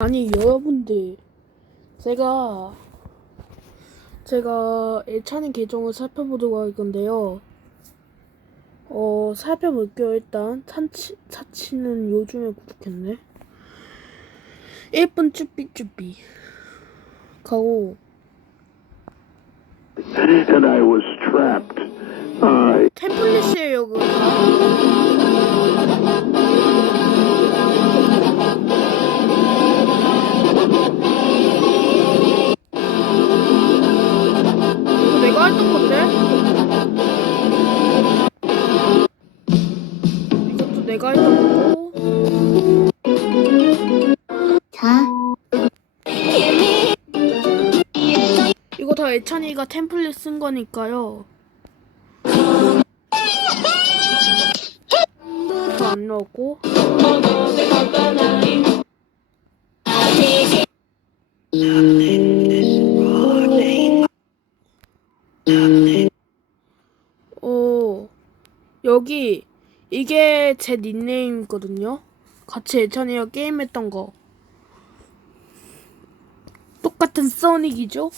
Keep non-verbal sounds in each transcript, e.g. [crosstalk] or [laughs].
아니 여러분들 제가 제가 애찬의 계정을 살펴보도록 할 건데요. 어 살펴볼게요 일단 찬치 차치는 요즘에 구독했네. 예쁜 쭈삐쭈삐 가고 and I was trapped. 템플릿이에요 그거. 애찬이가 템플릿 쓴 거니까요. 더안 넣었고. 어 여기 이게 제 닉네임이거든요. 같이 애찬이가 게임했던 거. 똑같은 써닉이죠?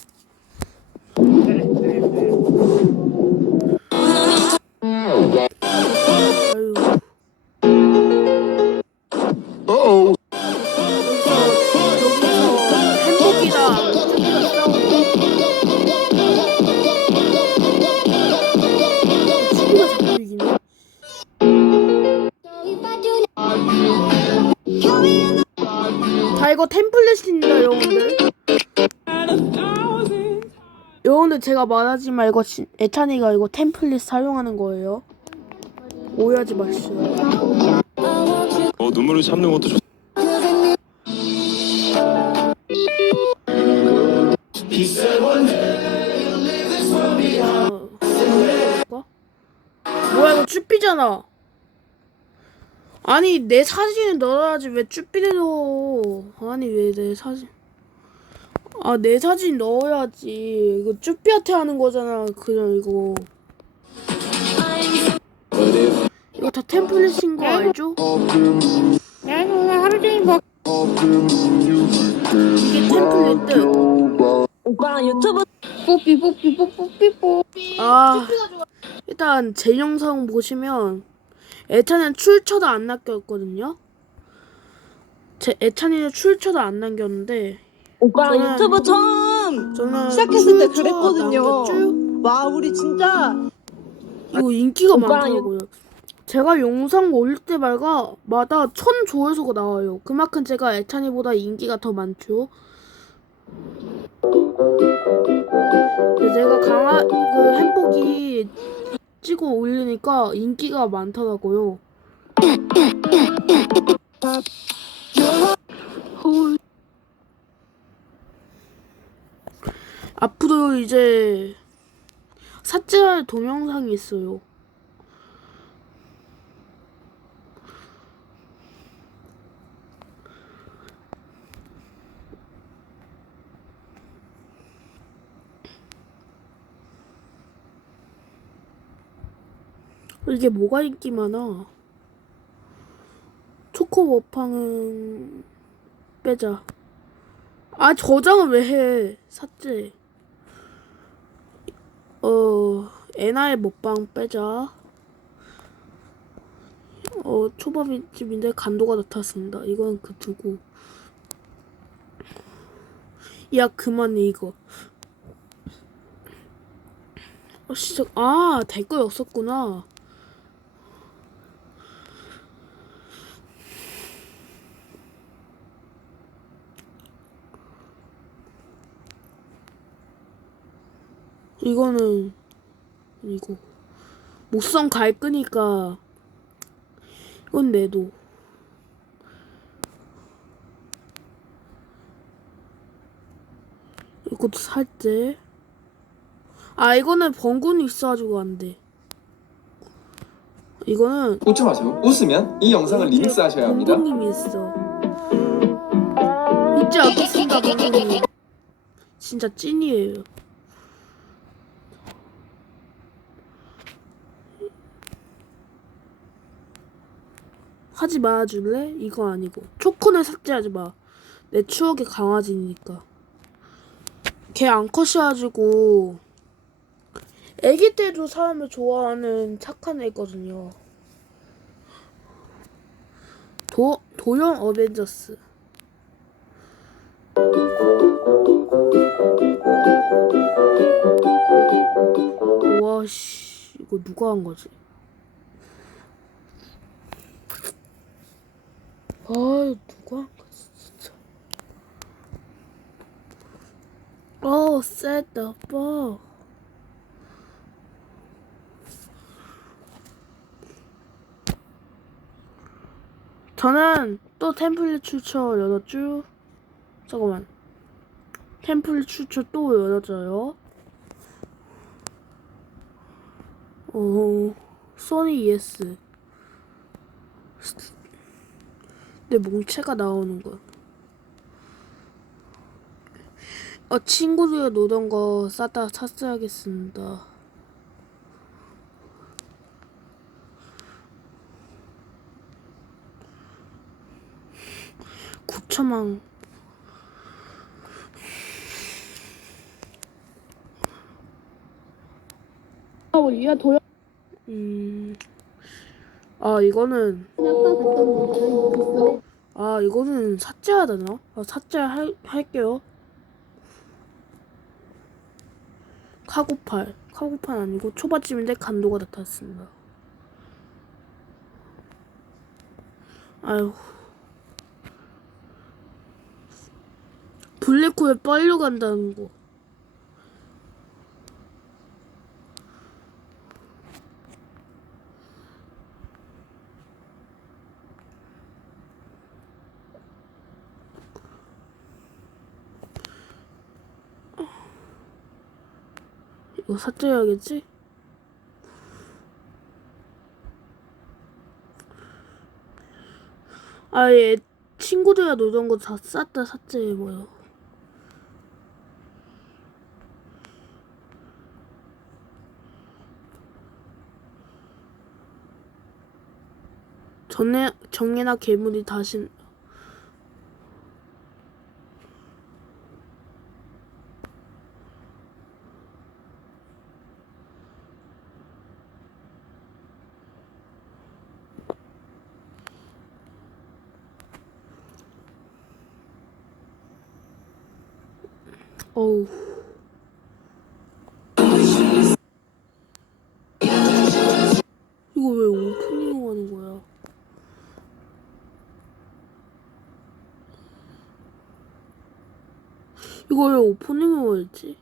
제가 말하지만 이거 진- 애찬이가 이거 템플릿 사용하는 거예요 오해하지 마시오 어, 눈물을 참는 것도 좋. 뭐? 뭐야 이거 쭈삐잖아 아니 내 사진을 넣어야지 왜 쭈삐를 넣어 아니 왜 내 사진 아 내 사진 넣어야지 이거 쭈삐한테 하는 거잖아 그냥 이거 이거 다 템플릿인 거 알죠? 하루 종일 막 이게 템플릿 뜻 오빠랑 유튜브 뽀삐 뽀삐 뽀삐 뽀삐 아, 일단 제 영상 보시면 애찬은 출처도 안 남겼거든요. 제 애찬이는 출처도 안 남겼는데 오빠랑 저는- 유튜브 처음 저는 시작했을 때 그랬거든요. 와 우리 진짜 이거 인기가 오빠랑 많더라고요. 제가 영상 올릴 때마다 마다 천 조회수가 나와요. 그만큼 제가 애찬이보다 인기가 더 많죠. 근데 제가 강아 그 햄버기 찍어 올리니까 인기가 많더라고요. [laughs] 앞으로 이제 삭제할 동영상이 있어요. 이게 뭐가 인기 많아? 초코 워팡은 빼자. 아 저장은 왜 해? 삭제. 어 에나의 먹방 빼자. 어 초밥집인데 간도가 나타났습니다. 이건 그 두고. 야 그만해 이거. 어 진짜 아 댓글 없었구나. 이거는 이거. 목성 갈 끄니까 이건 내도. 이것도 살제 아 이거는 번군이 있어가지고 안돼. 이거는 웃지 마세요. 웃으면 이 영상을 리믹스 하셔야 합니다. 번군님이 있어. 잊지 않겠습니다 번군님 진짜 찐이에요 하지 말아줄래? 이거 아니고 초코는 삭제하지 마 내 추억의 강아지니까. 걔 암컷이가지고 아기 때도 사람을 좋아하는 착한 애거든요. 도 도형 어벤져스. 와 씨 이거 누가 한 거지? 아 누가 한 거지 진짜. Oh, set the ball. 저는 또 템플릿 출처 열었죠? 잠깐만. 템플릿 출처 또 열어져요. 오, 소니 ES. 내 몽체가 나오는 거야. 어, 친구들이 노던 거 싸다 샀어야겠습니다. 구천만 아, 우리가 도영 음. 아, 이거는. 아, 이거는 삭제해야 되나? 아, 삭제 할, 할게요. 카고팔. 카고팔 아니고 초밥집인데 간도가 나타났습니다. 아유. 블랙홀에 빨려 간다는 거. 이거 삭제해야겠지? 아예 친구들이랑 놀던 거 다 쌌다 삭제해버려. 전에 정예나 괴물이 다시 이거 왜 오프닝 하는 거야? 이거 왜 오프닝을 했지?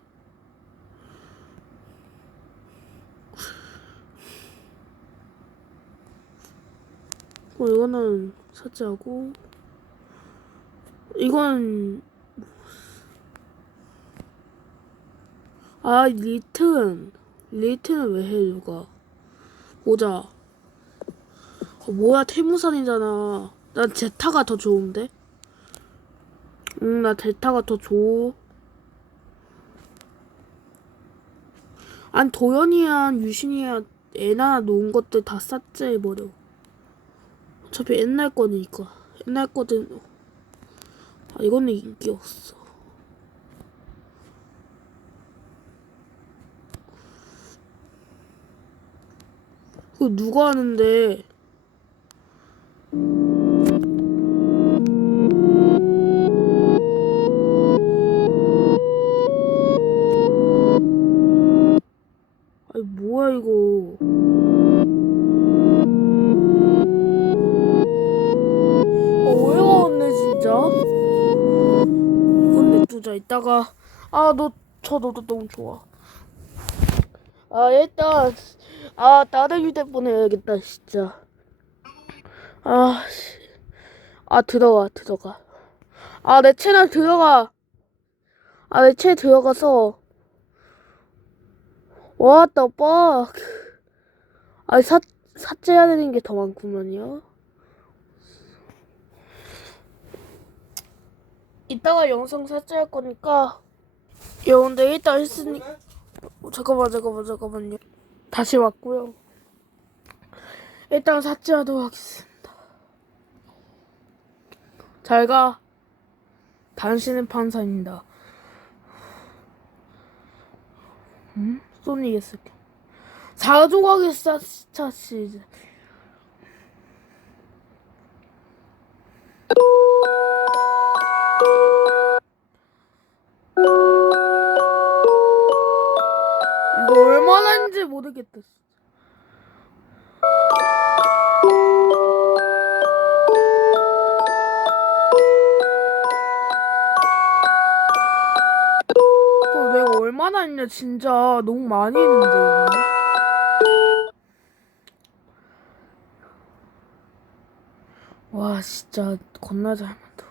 어, 이거는 삭제하고 이건 아 리튼 리튼은 왜 해 누가 보자. 어, 뭐야 태무산이잖아. 난 제타가 더 좋은데? 응 나 제타가 더 좋아 아니 도연이야 유신이야. 애나 놓은 것들 다 삭제해버려. 어차피 옛날 거니까. 옛날 거든. 아 이거는 인기 없어 그거 누가 하는데? 아니 뭐야 이거? 어, 오해가 없네 진짜? 이건 냅두자. 이따가. 아 너 저 너도 너무 좋아. 아 일단 아 다른 휴대폰 해야겠다 진짜. 아, 씨. 아 들어가 들어가. 아 내 채널 들어가. 아 내 채널 들어가서. 왔다 빡 아니 사, 삭제해야 되는 게 더 많구만요. 이따가 영상 삭제할 거니까 여러분들 일단 했으니 어, 잠깐만 잠깐만 잠깐만요 다시 왔고요 일단 삭제하도록 하겠습니다 잘가 당신은 판사입니다. 음? 소닉의 스킬. 4조각의 스타 시즈. 했는지 모르겠다. 그거 내가 얼마나 했냐 진짜 너무 많이 했는데. 와 진짜 겁나 잘 만들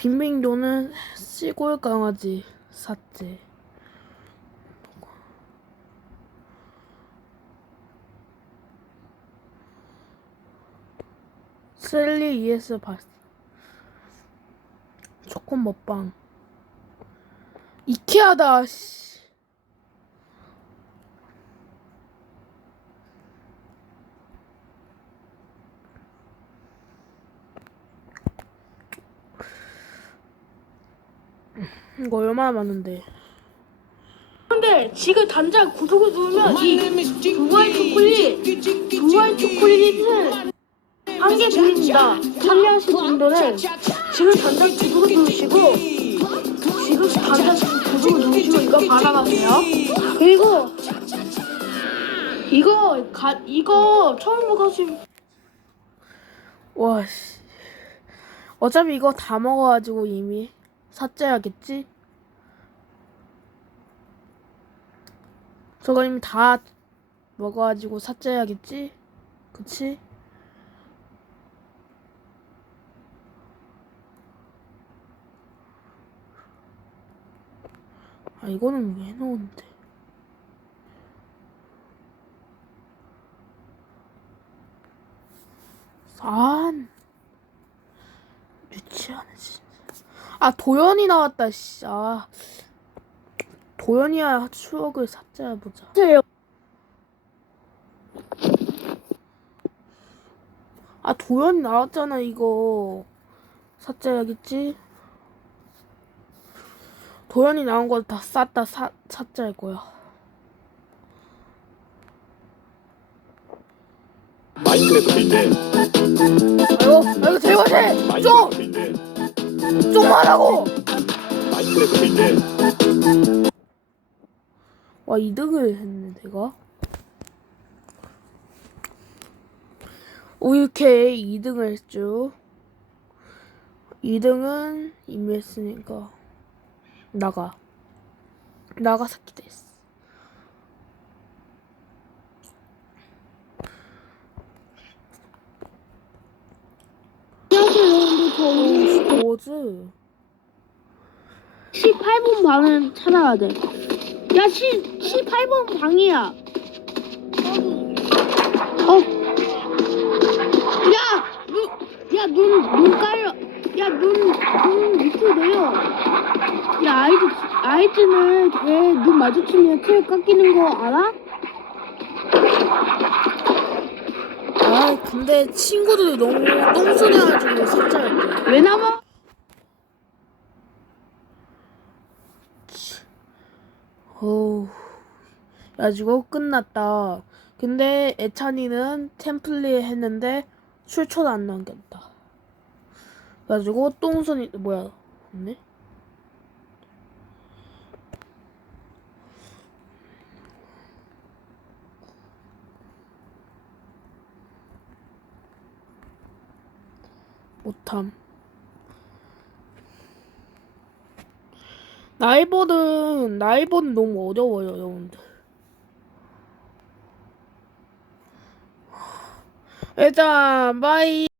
빈빙도는 시골 강아지 삿제 셀리 ES 바스 초코 먹방. 이케아다 씨. 이거 얼마나 많은데 근데 지금 당장 구독을 누르면 이 두바이 초콜릿 두바이 초콜릿을 한개 드립니다. 참여하신 분들은 지금 당장 구독을 누르시고 지금 당장 구독을 누르시고 이거 받아가세요. 그리고 이거 가 이거 처음 먹어보신 와, 씨. 어차피 이거 다 먹어가지고 이미 삭제하겠지? 저거 이미 다 먹어가지고 삭제해야겠지? 그치? 아, 이거는 왜 넣었는데? 산. 유치하네 진짜. 아 도연이 나왔다 씨. 아 도연이야 추억을 삭제해 보자. 아 도연이 나왔잖아 이거 삭제해야겠지. 도연이 나온 거 다 쌌다 사, 삭제할 거야. 마인크래프트인데 아이고 아이고 제발해 좀 마인크래프트인데 좀 하라고. 마인크래프트인데 와 2등을 했네 내가. 오 이렇게 2등을 했죠. 2등은 이미 했으니까 나가. 나가사키 됐어 뭐지 18번 방은 찾아야 돼. 야, 10, 18번 방이야. 어. 야, 눈, 야, 눈, 눈 깔려. 야, 눈, 눈 밑으로 내려. 야, 아이즈, 아이즈는 걔 눈 마주치면 체력 깎이는 거 알아? 아 근데 친구들이 너무 똥손해가지고 삭제할게 왜 남아? 어우, 야, 이거 끝났다. 근데 애찬이는 템플릿 했는데 출처도 안 남겼다. 그래가지고 똥손이, 뭐야, 없네? 못함. 나이버는 나이버는 너무 어려워요, 여러분들. 일단 바이.